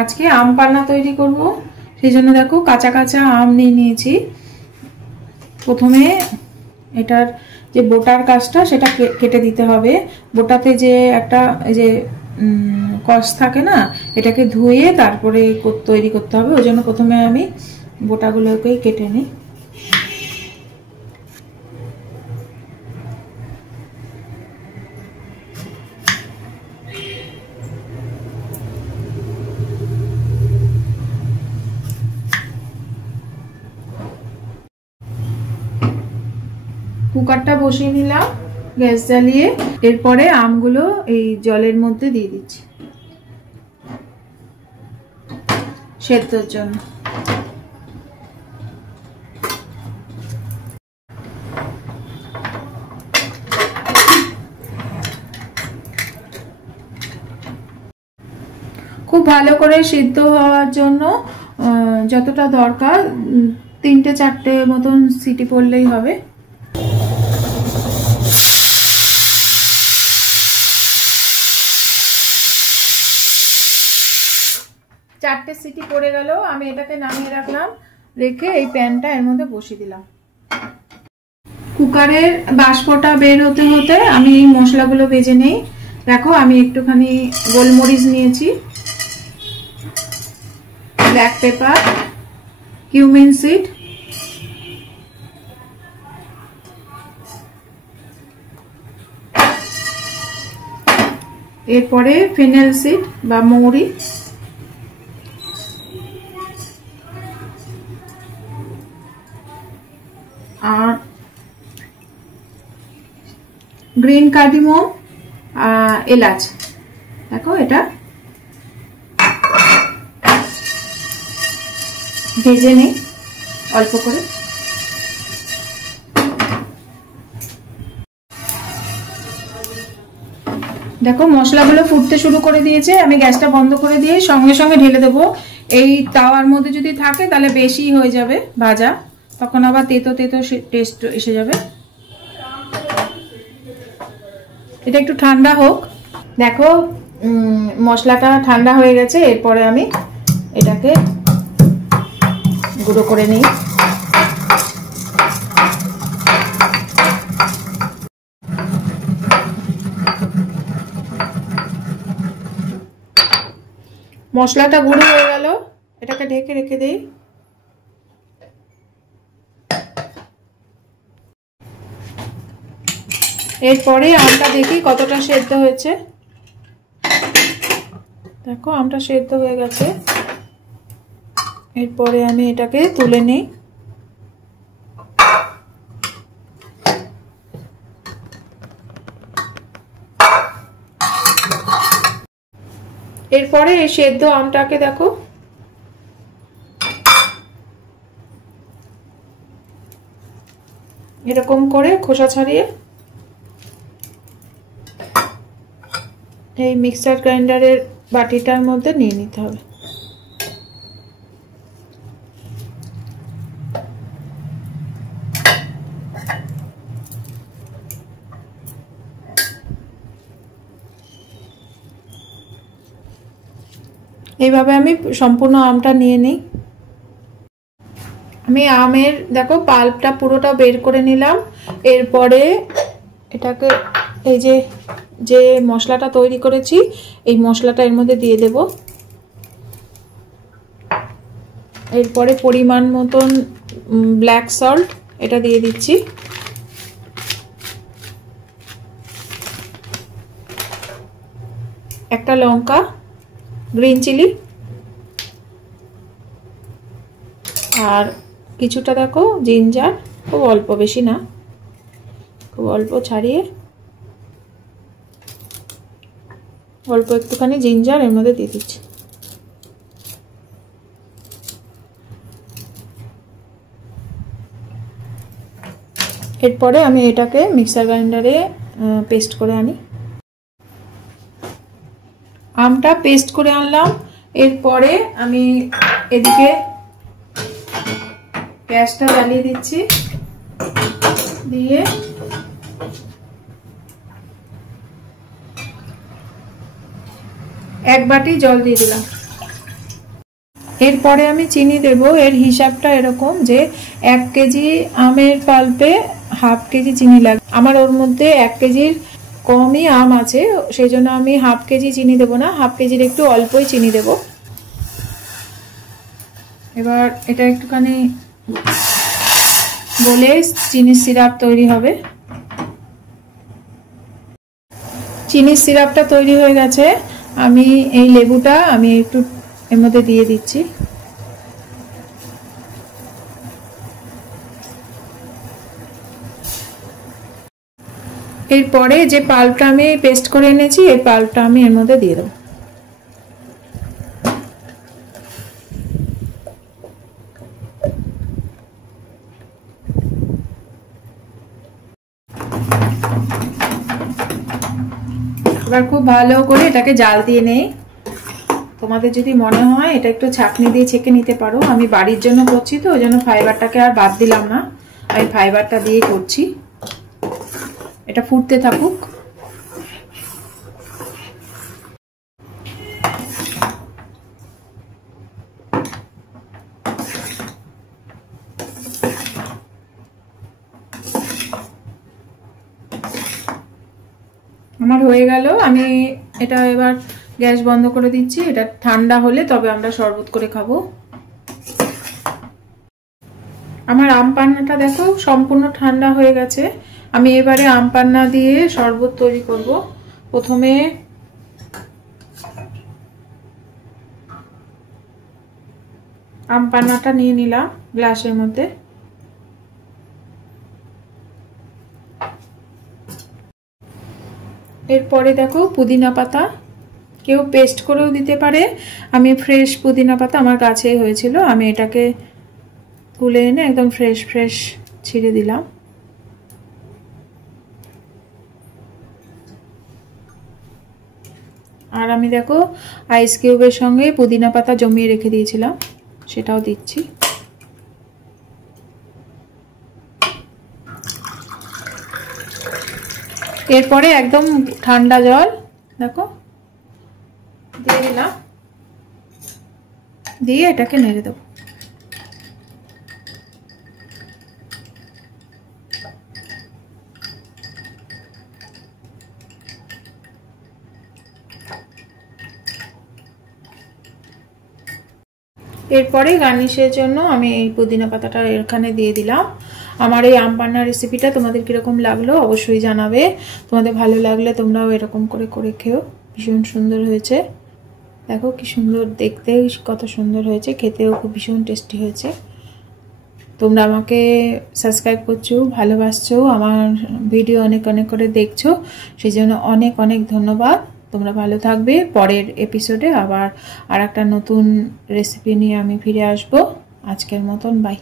আজকে আম পান্না তৈরি করব, সেই জন্য দেখো কাঁচা কাঁচা আম নিয়ে নিয়েছি। প্রথমে এটার যে বোটার কাজটা সেটা কেটে দিতে হবে। বোটাতে যে একটা যে কষ থাকে না, এটাকে ধুয়ে তারপরে তৈরি করতে হবে। ওই জন্য প্রথমে আমি বোটাগুলোকে কেটে নিই। কুকারটা বসিয়ে নিলাম গ্যাস জ্বালিয়ে। এরপরে আমগুলো এই জলের মধ্যে দিয়ে দিচ্ছি সেদ্ধর জন্য। খুব ভালো করে সিদ্ধ হওয়ার জন্য যতটা দরকার 3-4টে মতন সিটি পড়লেই হবে। চারটে সিটি পড়ে গেল, আমি এটাকে নামিয়ে রাখলাম। রেখে এই প্যানটা এর মধ্যে বসিয়ে দিলাম। কুকারের বাষ্পটা বের হতে হতে আমি এই মশলাগুলো ভেজে নেই। দেখো আমি একটুখানি গোলমরিচ নিয়েছি, ব্ল্যাক পেপার, কিউমিন সিড, এরপরে ফেনেল সিড বা মৌরি, আর গ্রিন কার্ডিমম, এলাচ। দেখো এটা ভেজে নেই অল্প করে। দেখো মশলাগুলো ফুটতে শুরু করে দিয়েছে। আমি গ্যাসটা বন্ধ করে দিয়ে সঙ্গে সঙ্গে ঢেলে দেবো। এই তাওয়ার মধ্যে যদি থাকে তাহলে বেশি হয়ে যাবে ভাজা, তখন আবার তেতো তেতো টেস্ট এসে যাবে। এটা একটু ঠান্ডা হোক। দেখো মশলাটা ঠান্ডা হয়ে গেছে। এরপরে আমি এটাকে গুঁড়ো করে নিই। মশলাটা গুঁড়ো হয়ে গেল, এটাকে ঢেকে রেখে দিই। এরপরে আমটা দেখি কতটা সেদ্ধ হয়েছে। দেখো আমটা সেদ্ধ হয়ে গেছে। এরপরে আমি এটাকে তুলে নিই। এরপরে এই সেদ্ধ আমটাকে দেখো এরকম করে খোসা ছাড়িয়ে এই মিক্সার গ্রাইন্ডারের বাটিটার মধ্যে নিয়ে নিতে হবে। এইভাবে আমি সম্পূর্ণ আমটা নিয়ে নিই। আমি আমের দেখো পাল্পটা পুরোটা বের করে নিলাম। এরপরে এটাকে এই যে মশলাটা তৈরি করেছি এই মশলাটা এর মধ্যে দিয়ে দেব। এরপরে পরিমাণ মতন ব্ল্যাক সল্ট এটা দিয়ে দিচ্ছি। একটা লঙ্কা, গ্রিন চিলি, আর কিছুটা দেখো জিঞ্জার, খুব অল্প, বেশি না, খুব অল্প ছাড়িয়ে অল্প একটুখানি জিঞ্জার এর মধ্যে দিয়ে দিচ্ছি। এরপরে আমি এটাকে মিক্সার গ্রাইন্ডারে পেস্ট করে আনি। আমটা পেস্ট করে আনলাম। এরপরে আমি এদিকে গ্যাসটা জ্বালিয়ে দিচ্ছি, দিয়ে এক বাটি জল দিয়ে দিলাম। এরপরে আমি চিনি দেব। এর হিসাবটা এরকম যে 1 কেজি আমের পাল্পে হাফ কেজি চিনি লাগে। আমার ওর মধ্যে 1 কেজির কমই আম আছে, সেই জন্য আমি হাফ কেজি চিনি দেব না, হাফ কেজির একটু অল্পই চিনি দেব। এবার এটা একটুখানি গলে চিনির সিরাপ তৈরি হবে। চিনির সিরাপটা তৈরি হয়ে গেছে। আমি এই লেবুটা আমি একটু এর মধ্যে দিয়ে দিচ্ছি। এরপরে যে পাল্পটা আমি পেস্ট করে এনেছি এই পাল্পটা আমি এর মধ্যে দিয়ে দেবো। এবার খুব ভালো করে এটাকে জাল দিয়ে নেই। তোমাদের যদি মনে হয় এটা একটু ছাঁকনি দিয়ে ছেঁকে নিতে পারো। আমি বাড়ির জন্য করছি তো ওই জন্য ফাইবারটাকে আর বাদ দিলাম না, আমি ফাইবারটা দিয়ে করছি। এটা ফুটতে থাকুক। আমার হয়ে গেল। আমি এটা এবার গ্যাস বন্ধ করে দিচ্ছি। এটা ঠান্ডা হলে তবে আমরা শরবত করে খাবো। আমার আম পান্নাটা দেখো সম্পূর্ণ ঠান্ডা হয়ে গেছে। আমি এবারে আম পান্না দিয়ে শরবত তৈরি করব। প্রথমে আম পান্নাটা নিয়ে নিলাম গ্লাসের মধ্যে। এরপরে দেখো পুদিনা পাতা, কেউ পেস্ট করেও দিতে পারে। আমি ফ্রেশ পুদিনা পাতা আমার কাছেই হয়েছিল, আমি এটাকে তুলে এনে একদম ফ্রেশ ফ্রেশ ছিঁড়ে দিলাম। আর আমি দেখো আইস কিউবের সঙ্গে পুদিনা পাতা জমিয়ে রেখে দিয়েছিলাম, সেটাও দিচ্ছি। এরপরে একদম ঠান্ডা জল দেখো দিয়ে দিলাম, দিয়ে এটাকে নেড়ে দেবো। এরপরে গার্নিশের জন্য আমি এই পুদিনা পাতাটা এখানে দিয়ে দিলাম। আমার এই আম পান্না রেসিপিটা তোমাদের কিরকম লাগলো অবশ্যই জানাবে। তোমাদের ভালো লাগলে তোমরাও এরকম করে করে খেও। ভীষণ সুন্দর হয়েছে, দেখো কি সুন্দর দেখতে, কত সুন্দর হয়েছে, খেতেও খুব ভীষণ টেস্টি হয়েছে। তোমরা আমাকে সাবস্ক্রাইব করছো, ভালোবাসছো, আমার ভিডিও অনেক অনেক করে দেখছো, সেই জন্য অনেক অনেক ধন্যবাদ। তোমরা ভালো থাকবে। পরের এপিসোডে আবার আর একটা নতুন রেসিপি নিয়ে আমি ফিরে আসবো। আজকের মতন বাই।